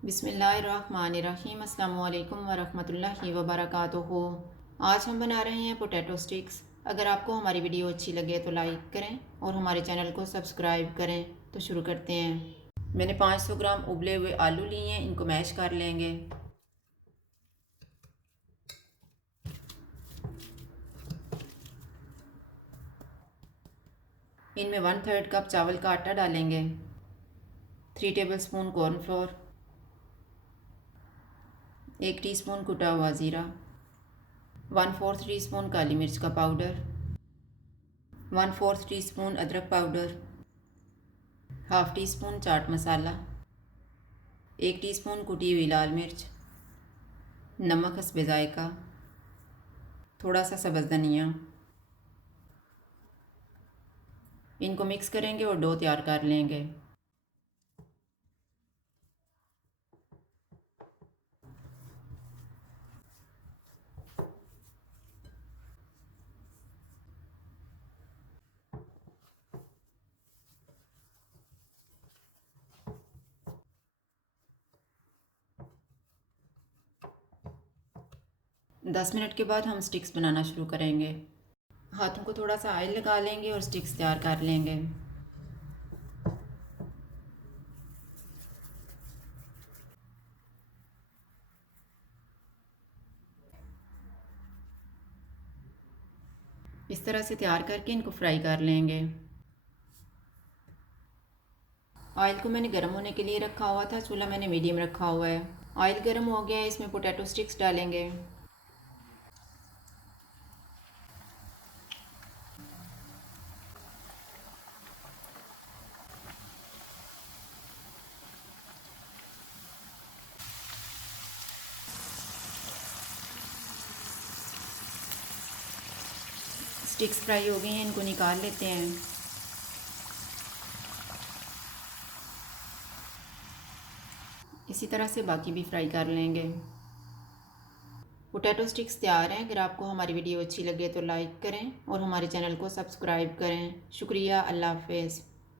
बिस्मिल्लाहिर्रहमानिर्रहीम। अस्सलामु अलैकुम वरहमतुल्लाहि वबरकातुहू। आज हम बना रहे हैं पोटैटो स्टिक्स। अगर आपको हमारी वीडियो अच्छी लगे तो लाइक करें और हमारे चैनल को सब्सक्राइब करें। तो शुरू करते हैं। मैंने 500 ग्राम उबले हुए आलू लिए हैं, इनको मैश कर लेंगे। इनमें 1/3 कप चावल का आटा डालेंगे, 3 टेबलस्पून कॉर्नफ्लोर, 1 टीस्पून कुटा हुआ ज़ीरा, 1/4 टीस्पून काली मिर्च का पाउडर, 1/4 टीस्पून अदरक powder, half tea spoon chaat masala, 1 teaspoon कुटी हुई लाल मिर्च, नमक हस्बे ज़ायका, थोड़ा सा सब्ज़ धनिया। इनको मिक्स करेंगे और डो तैयार कर लेंगे। दस मिनट के बाद हम स्टिक्स बनाना शुरू करेंगे। हाथों को थोड़ा सा ऑयल लगा लेंगे और स्टिक्स तैयार कर लेंगे। इस तरह से तैयार करके इनको फ्राई कर लेंगे। ऑयल को मैंने गर्म होने के लिए रखा हुआ था, चूल्हा मैंने मीडियम रखा हुआ है। ऑयल गर्म हो गया है, इसमें पोटैटो स्टिक्स डालेंगे। स्टिक्स फ्राई हो गई हैं, इनको निकाल लेते हैं। इसी तरह से बाकी भी फ्राई कर लेंगे। पोटैटो स्टिक्स तैयार हैं। अगर आपको हमारी वीडियो अच्छी लगे तो लाइक करें और हमारे चैनल को सब्सक्राइब करें। शुक्रिया। अल्लाह हाफ़िज़।